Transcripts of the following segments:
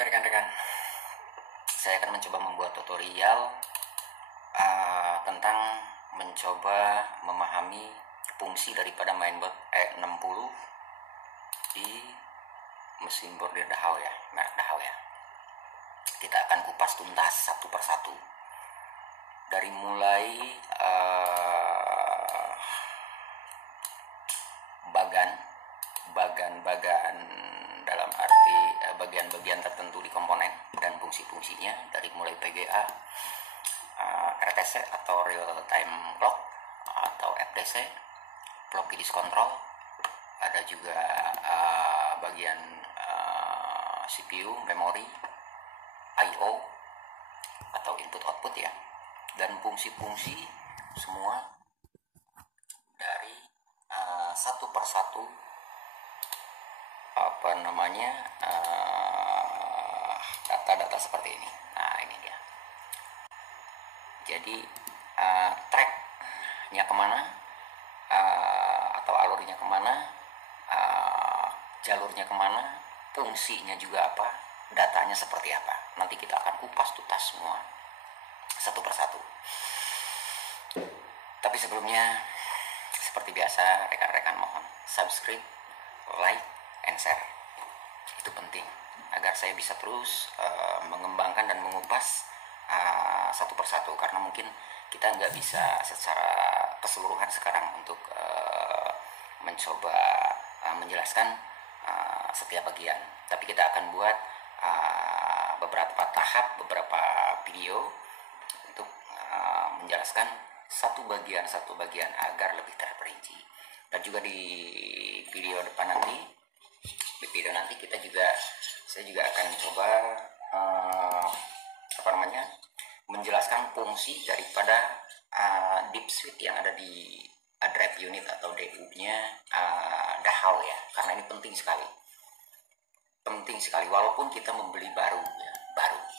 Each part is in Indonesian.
Oke rekan-rekan, saya akan mencoba membuat tutorial tentang mencoba memahami fungsi daripada mainboard E60 di mesin bordir Dahau ya, merek Dahau ya. Kita akan kupas tuntas satu persatu dari mulai bagan dalam arti bagian-bagian tertentu di komponen dan fungsi-fungsinya, dari mulai PGA, RTC atau real time clock atau FDC, floppy disk control, ada juga bagian CPU, memori, I/O atau input output ya, dan fungsi-fungsi semua dari satu persatu data-data seperti ini. Nah ini dia. Jadi tracknya kemana, atau alurnya kemana, jalurnya kemana, fungsinya juga apa, datanya seperti apa. Nanti kita akan kupas tuntas semua satu persatu. Tapi sebelumnya, seperti biasa, rekan-rekan mohon subscribe, like, and share. Itu penting agar saya bisa terus mengembangkan dan mengupas satu persatu, karena mungkin kita nggak bisa secara keseluruhan sekarang untuk mencoba menjelaskan setiap bagian, tapi kita akan buat beberapa tahap, beberapa video untuk menjelaskan satu bagian agar lebih terperinci. Dan juga di video depan nanti, saya juga akan coba menjelaskan fungsi daripada deep switch yang ada di drive unit atau DU-nya Dahau ya, karena ini penting sekali walaupun kita membeli baru,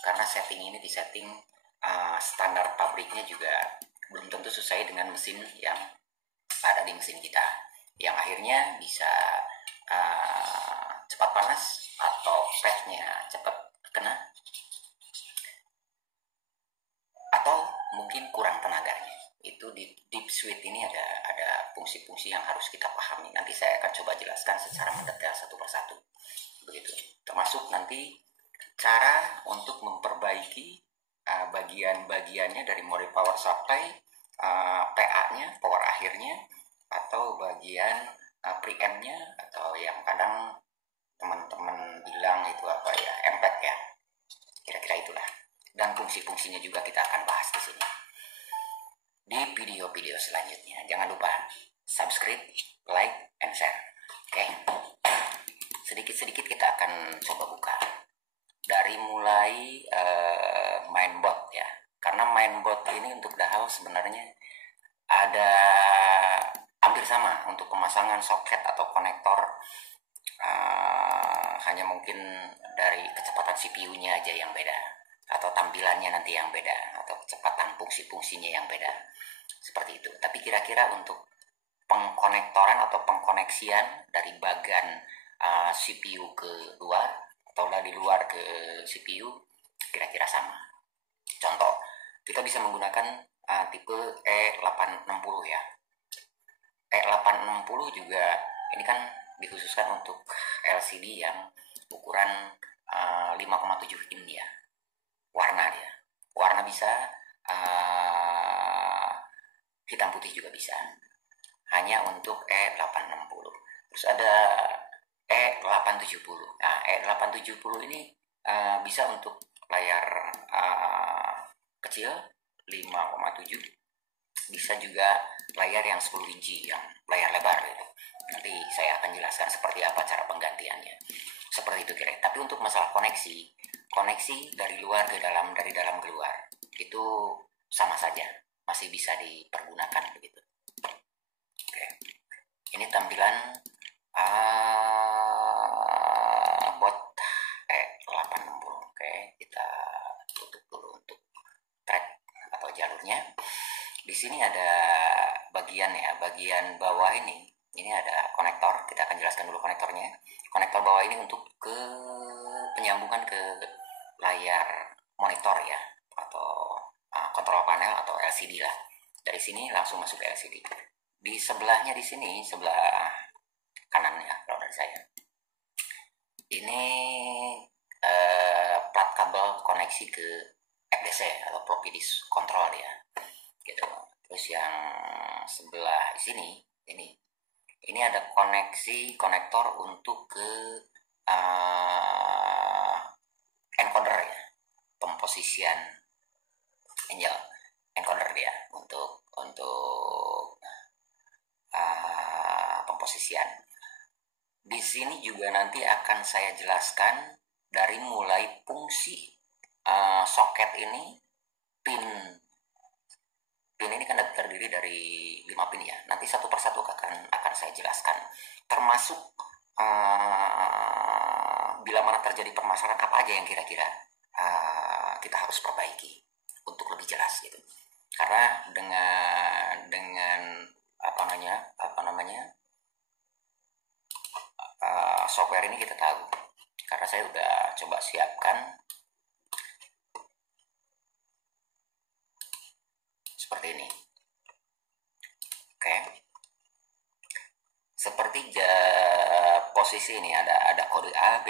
karena setting ini disetting standar pabriknya juga belum tentu sesuai dengan mesin yang ada di mesin kita, yang akhirnya bisa cepat panas atau padnya cepat kena, atau mungkin kurang tenaganya. Itu di deep switch ini ada fungsi-fungsi yang harus kita pahami. Nanti saya akan coba jelaskan secara mendetail satu persatu, begitu. Termasuk nanti cara untuk memperbaiki bagian-bagiannya dari mulai power supply, PA-nya, power akhirnya, atau bagian preamp-nya, atau yang kadang teman-teman bilang itu apa ya, MPEG ya, kira-kira itulah. Dan fungsi-fungsinya juga kita akan bahas di sini di video-video selanjutnya. Jangan lupa subscribe, like, and share. Oke. Sedikit-sedikit kita akan coba buka dari mulai mainboard ya, karena mainboard ini untuk Dahau sebenarnya ada hampir sama untuk pemasangan soket atau konektor, hanya mungkin dari kecepatan CPU-nya aja yang beda, atau tampilannya nanti yang beda, atau kecepatan fungsi-fungsinya yang beda, seperti itu. Tapi kira-kira untuk pengkonektoran atau pengkoneksian dari bagian CPU ke luar atau dari luar ke CPU kira-kira sama. Contoh, kita bisa menggunakan tipe E860 ya. E860 juga ini kan dikhususkan untuk LCD yang ukuran 5,7 in ya. Warna bisa hitam putih juga bisa, hanya untuk E860. Terus ada E870. Nah, E870 ini bisa untuk layar kecil 5,7, bisa juga layar yang 10 inci, yang layar lebar gitu. Nanti saya akan jelaskan seperti apa cara penggantiannya. Seperti itu kira. Tapi untuk masalah koneksi dari luar ke dalam, dari dalam ke luar, itu sama saja, masih bisa dipergunakan begitu. Oke. Ini tampilan bot E860. Oke, kita tutup dulu untuk track atau jalurnya. Di sini ada bagian bawah ini ada konektor. Kita akan jelaskan dulu konektornya. Konektor bawah ini untuk ke penyambungan ke layar monitor ya, atau control panel atau LCD lah. Dari sini langsung masuk ke LCD. Di sebelahnya di sini, sebelah kanannya kalau dari saya, ini plat kabel koneksi ke FDC atau floppy disk control ya, gitu. Terus yang sebelah sini ini ada konektor untuk ke encoder ya, pemposisian angel encoder dia untuk pemposisian. Di sini juga nanti akan saya jelaskan dari mulai fungsi soket ini, pin ini kan terdiri dari 5 pin ya. Nanti satu persatu akan saya jelaskan. Termasuk bila mana terjadi permasalahan apa aja yang kira-kira kita harus perbaiki untuk lebih jelas gitu. Karena dengan apa namanya software ini kita tahu, karena saya udah coba siapkan seperti ini. Oke. Seperti posisi ini ada kode A, B,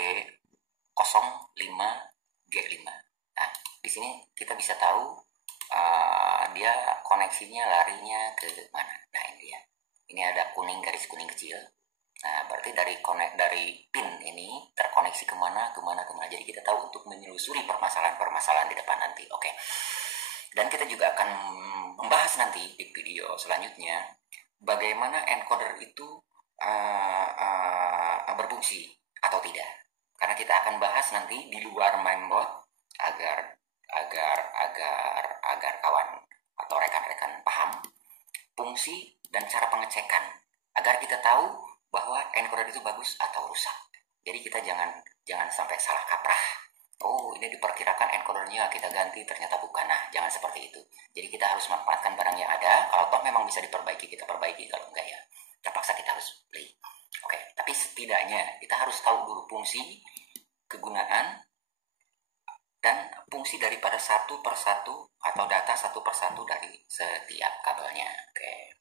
05, G5. Nah, di sini kita bisa tahu dia koneksinya larinya ke mana. Nah, ini dia. Ini ada garis kuning kecil. Nah, berarti dari pin ini terkoneksi kemana. Jadi kita tahu untuk menelusuri permasalahan di depan nanti. Oke. Dan kita juga akan membahas nanti di video selanjutnya bagaimana encoder itu berfungsi atau tidak. Karena kita akan bahas nanti di luar mainboard agar kawan atau rekan-rekan paham fungsi dan cara pengecekan, agar kita tahu bahwa encoder itu bagus atau rusak. Jadi kita jangan sampai salah kaprah. Oh, ini diperkirakan encodernya kita ganti, ternyata bukan. Nah, jangan seperti itu. Jadi kita harus manfaatkan barang yang ada. Kalau toh memang bisa diperbaiki, kita perbaiki. Kalau enggak ya terpaksa kita harus beli. Oke, tapi setidaknya kita harus tahu dulu fungsi, kegunaan, dan fungsi daripada satu persatu atau data satu persatu dari setiap kabelnya. Oke.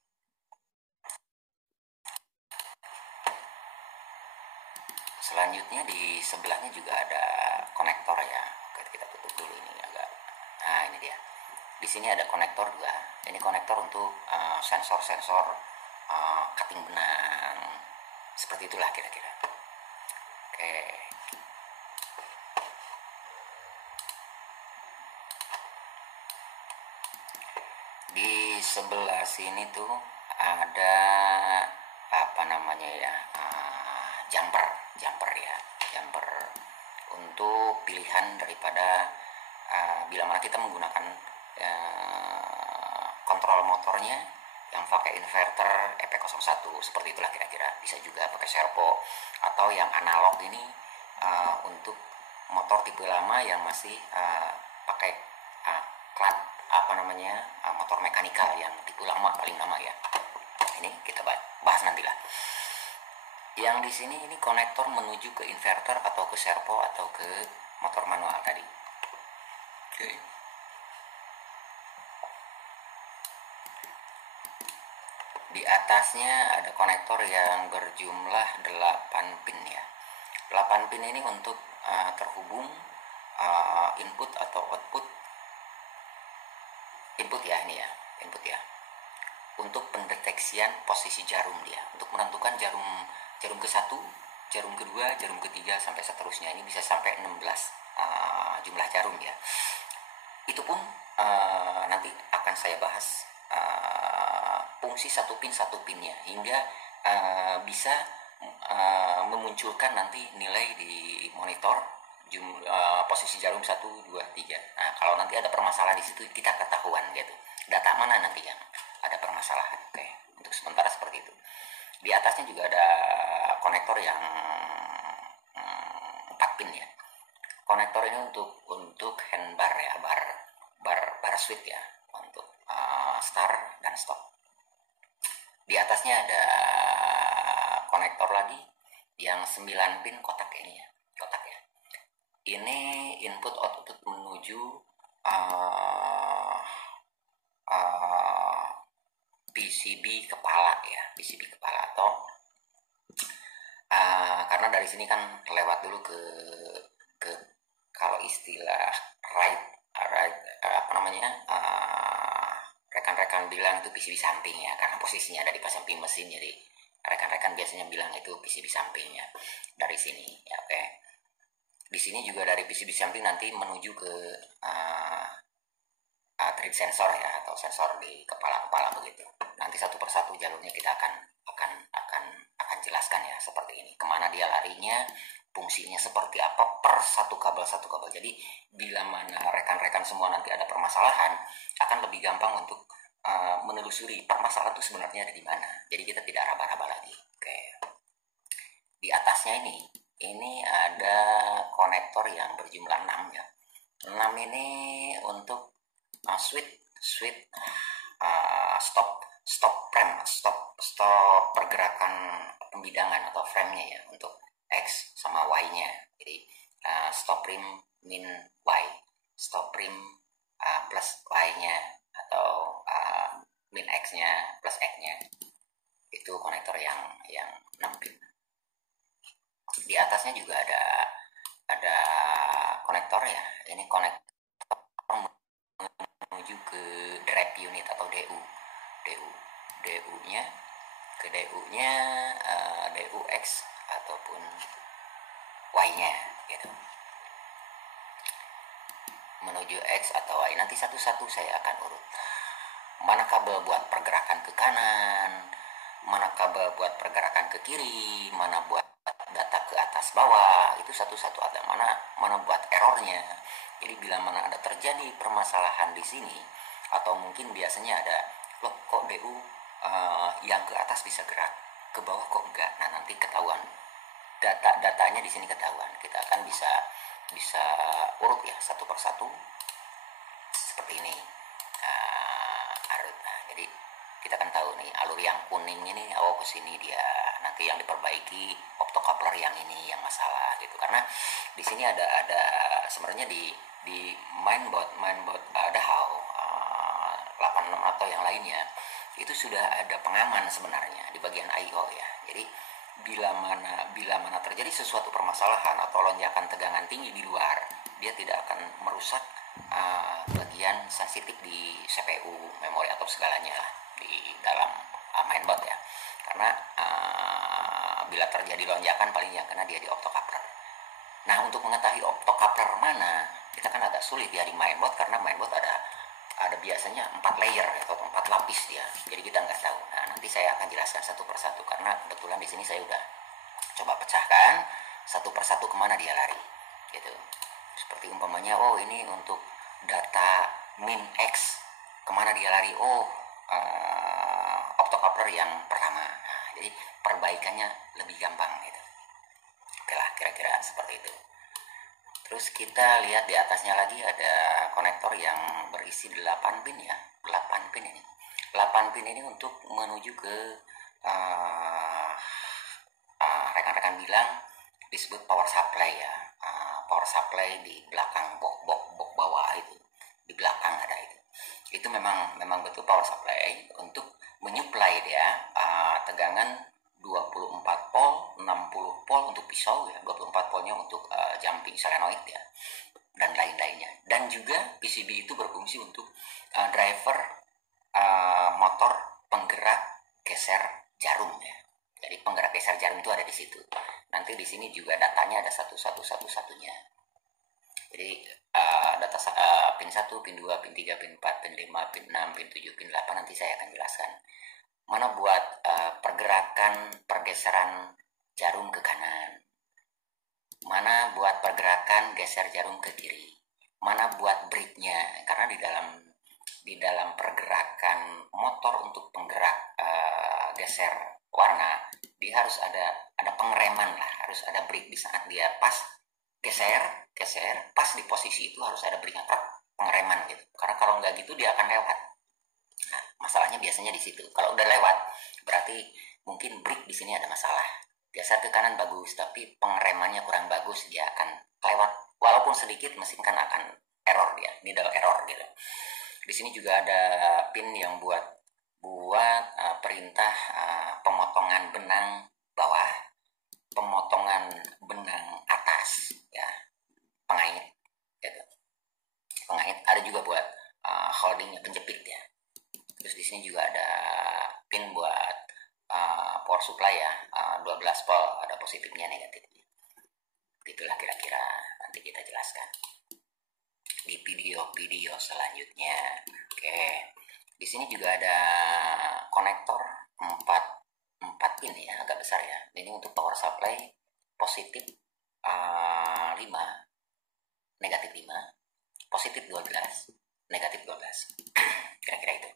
Selanjutnya di sebelahnya juga ada konektor ya. Oke, kita tutup dulu ini agak. Nah, ini dia. Di sini ada konektor juga. Ini konektor untuk sensor-sensor cutting benang. Seperti itulah kira-kira. Oke. Di sebelah sini tuh ada apa namanya ya, jumper ya, jumper untuk pilihan daripada bila mana kita menggunakan kontrol motornya yang pakai inverter EP01, seperti itulah kira-kira. Bisa juga pakai servo atau yang analog ini untuk motor tipe lama yang masih pakai klat motor mekanikal yang tipe lama, paling lama ya. Ini kita bahas nantilah. Yang di sini ini konektor menuju ke inverter atau ke servo atau ke motor manual tadi. Oke. Di atasnya ada konektor yang berjumlah 8 pin ya. 8 pin ini untuk terhubung input atau output. Input ya, ini ya, input ya. Untuk pendeteksian posisi jarum dia, untuk menentukan jarum ke-1, jarum kedua, jarum ketiga sampai seterusnya. Ini bisa sampai 16 jumlah jarum ya. Itu pun nanti akan saya bahas fungsi satu pinnya hingga bisa memunculkan nanti nilai di monitor posisi jarum 1, 2, 3. Nah, kalau nanti ada permasalahan di situ kita ketahuan gitu. Data mana nanti yang ada permasalahan. Oke, untuk sementara seperti itu. Di atasnya juga ada konektor yang 4 pin ya. Konektor ini untuk handbar ya, bar switch ya, untuk start dan stop. Di atasnya ada konektor lagi yang 9 pin kotak ini ya, kotak ya. ini input output menuju uh, uh, PCB kepala ya, PCB kepala atau karena dari sini kan lewat dulu ke kalau istilah apa namanya, rekan-rekan bilang itu PCB samping ya, karena posisinya ada di samping mesin, jadi rekan-rekan biasanya bilang itu PCB sampingnya dari sini ya. Oke, di sini juga dari PCB samping nanti menuju ke trip sensor ya, atau sensor di kepala-kepala begitu. Nanti satu persatu jalurnya kita akan jelaskan ya, seperti ini. Kemana dia larinya, fungsinya seperti apa per satu kabel. Jadi bila mana rekan-rekan semua nanti ada permasalahan, akan lebih gampang untuk menelusuri permasalahan itu sebenarnya ada di mana. Jadi kita tidak raba-raba lagi. Oke. Di atasnya ini ada konektor yang berjumlah 6 ya. 6 ini untuk switch stop pergerakan pembidangan atau frame-nya ya, untuk X sama Y-nya. Jadi stop rim min Y, stop rim plus Y-nya, atau min X-nya plus X-nya. Itu konektor yang 6 pin. Di atasnya juga ada konektor ya. Ini konektor menuju ke drive unit atau DU-nya ke DU-nya DUX ataupun Y-nya gitu. Menuju X atau Y, nanti satu-satu saya akan urut. Mana kabel buat pergerakan ke kanan, mana kabel buat pergerakan ke kiri, mana buat data ke atas bawah, itu satu-satu ada. Mana buat errornya. Jadi bila mana ada terjadi permasalahan di sini, atau mungkin biasanya ada, loh kok DU yang ke atas bisa gerak, ke bawah kok enggak. Nah, nanti ketahuan, datanya di sini ketahuan. Kita akan bisa urut ya satu persatu seperti ini. Jadi kita kan tahu nih, alur yang kuning ini ke sini dia, nanti yang diperbaiki optocoupler yang ini yang masalah gitu. Karena di sini ada sebenarnya di mainboard Dahau 86 atau yang lainnya, itu sudah ada pengaman sebenarnya di bagian I/O ya. Jadi bila mana terjadi sesuatu permasalahan atau lonjakan tegangan tinggi di luar, dia tidak akan merusak bagian sensitif di CPU, memori atau segalanya lah di dalam mainboard ya. Karena bila terjadi lonjakan paling yang kena dia di optocoupler. Nah, untuk mengetahui optocoupler mana, kita kan agak sulit ya di mainboard, karena mainboard ada biasanya 4 layer atau 4 lapis dia. Jadi kita nggak tahu. Nah, nanti saya akan jelaskan satu persatu, karena kebetulan di sini saya udah coba pecahkan satu persatu kemana dia lari gitu. Seperti umpamanya, ini untuk data min X, kemana dia lari? Optocoupler yang pertama. Nah, jadi perbaikannya lebih gampang gitu. Oke lah, kira-kira seperti itu. Terus kita lihat di atasnya lagi ada konektor yang berisi 8 pin ya. 8 pin ini. 8 pin ini untuk menuju ke rekan-rekan bilang disebut power supply ya. Power supply di belakang box bawah itu. Di belakang ada itu. Itu memang betul power supply untuk menyuplai dia tegangan 24 volt, 60 volt untuk pisau ya, 24 voltnya untuk jumping solenoid ya, dan lain-lainnya. Dan juga PCB itu berfungsi untuk driver motor penggerak geser jarum ya. Jadi penggerak geser jarum itu ada di situ. Nanti di sini juga datanya ada satu-satunya. Jadi data pin 1, pin 2, pin 3, pin 4, pin 5, pin 6, pin 7, pin 8 nanti saya akan jelaskan. Mana buat pergerakan pergeseran jarum ke kanan, mana buat pergerakan geser jarum ke kiri, mana buat brake-nya, karena di dalam pergerakan motor untuk penggerak geser warna, dia harus ada pengereman lah, harus ada brake di saat dia pas geser, pas di posisi itu harus ada brake, pengereman gitu. Karena kalau nggak gitu dia akan lewat. Nah, masalahnya biasanya di situ. Kalau udah lewat, berarti mungkin brake di sini ada masalah. Geser ke kanan bagus, tapi pengeremannya kurang bagus, dia akan lewat walaupun sedikit mesin kan akan error, dia needle error gitu. Di sini juga ada pin yang buat perintah pemotongan benang bawah, pemotongan benang atas ya, pengait gitu. Pengait ada juga buat holdingnya, penjepit ya. Terus di sini juga ada pin buat power supply ya, 12 volt, ada positifnya negatifnya. Itulah kira-kira, nanti kita jelaskan di video-video selanjutnya. Oke. Di sini juga ada konektor 4 pin ya, agak besar ya. Ini untuk power supply positif 5, negatif 5, positif 12, negatif 12. Kira-kira itu.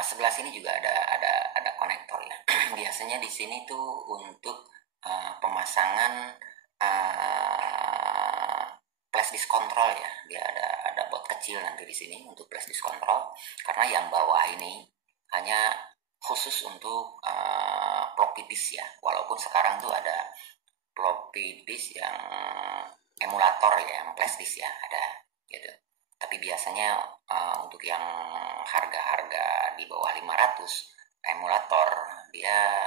Sebelah sini juga ada konektor ya. Biasanya di sini tuh untuk pemasangan flash disk control ya. Dia ada bot kecil nanti di sini untuk flash disk control, karena yang bawah ini hanya khusus untuk floppy disk ya. Walaupun sekarang tuh ada floppy disk yang emulator ya, yang flash disk ya, ada gitu. Tapi biasanya untuk yang harga-harga di bawah 500 emulator dia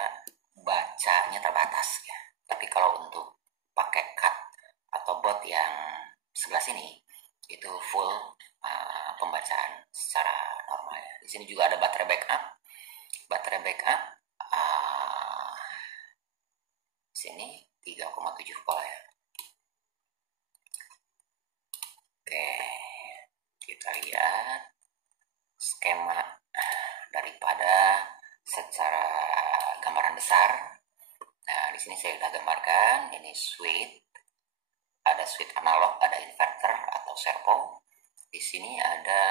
bacanya terbatas ya. Tapi kalau untuk pakai CAD atau bot yang sebelah sini itu full pembacaan secara normal ya. Di sini juga ada baterai backup. Baterai backup sini 3,7 volt ya. Oke. Kita lihat skema daripada secara gambaran besar. Nah, di sini saya sudah gambarkan, ini switch, ada switch analog, ada inverter atau servo. Di sini ada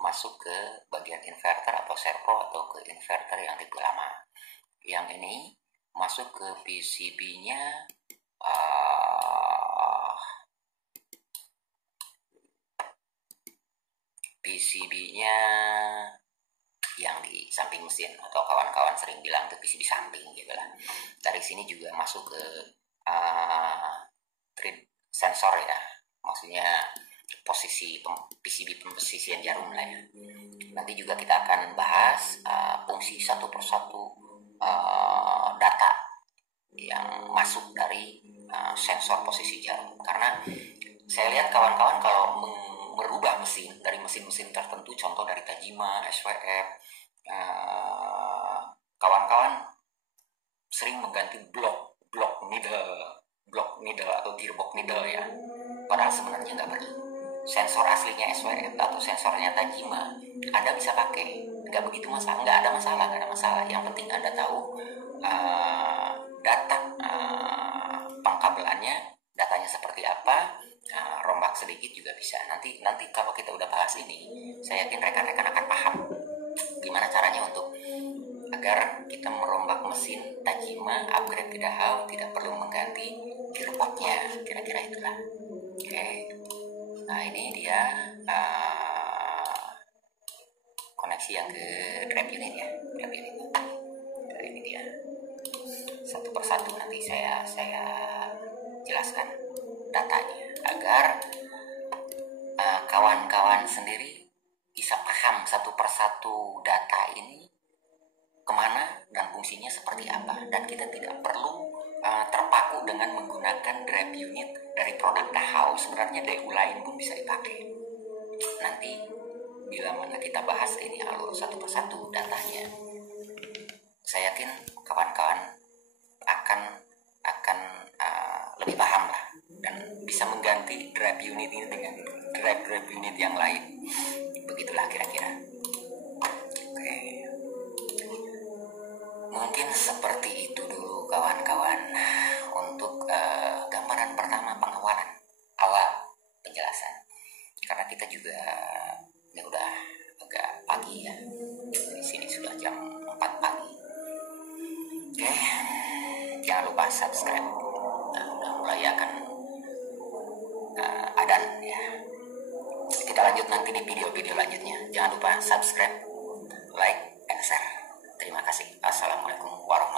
masuk ke bagian inverter atau servo atau ke inverter yang tipe lama. Yang ini masuk ke PCB-nya PCB-nya yang di samping mesin, atau kawan-kawan sering bilang itu PCB samping gitu lah. Dari sini juga masuk ke sensor ya, maksudnya posisi PCB pemposisian jarum lah ya. Nanti juga kita akan bahas fungsi satu persatu data yang masuk dari sensor posisi jarum, karena saya lihat kawan-kawan kalau merubah mesin dari mesin-mesin tertentu, contoh dari Tajima, SWF, kawan-kawan sering mengganti blok needle atau gearbox needle ya, padahal sebenarnya nggak perlu. Sensor aslinya SWF atau sensornya Tajima Anda bisa pakai, nggak begitu masalah, nggak ada masalah. Yang penting Anda tahu data pengkabelannya, datanya seperti apa. Rombak sedikit juga bisa. Nanti kalau kita udah bahas ini, saya yakin rekan-rekan akan paham gimana caranya untuk agar kita merombak mesin Tajima upgrade ke Dahau tidak perlu mengganti gearboxnya. Kira-kira itulah. Oke. Nah, ini dia koneksi yang ke drive unit ya, drive unit. Nah, ini dia. Satu persatu nanti saya jelaskan datanya agar kawan-kawan sendiri bisa paham satu persatu data ini kemana dan fungsinya seperti apa, dan kita tidak perlu terpaku dengan menggunakan drive unit dari produk Dahau. Sebenarnya DU lain pun bisa dipakai. Nanti bila mana kita bahas ini alur satu persatu datanya, saya yakin kawan-kawan akan lebih paham lah, dan bisa mengganti drive unit ini dengan drive unit yang lain. Begitulah kira-kira. Oke. Mungkin seperti itu dulu kawan-kawan untuk gambaran pertama pengawalan awal penjelasan. Karena kita juga ini udah agak pagi ya. Di sini sudah jam 4 pagi. Oke. Jangan lupa subscribe. Nah, udah mulai akan adan ya. Kita lanjut nanti di video-video lanjutnya. Jangan lupa subscribe, like, and share. Terima kasih. Assalamualaikum warahmatullahi wabarakatuh.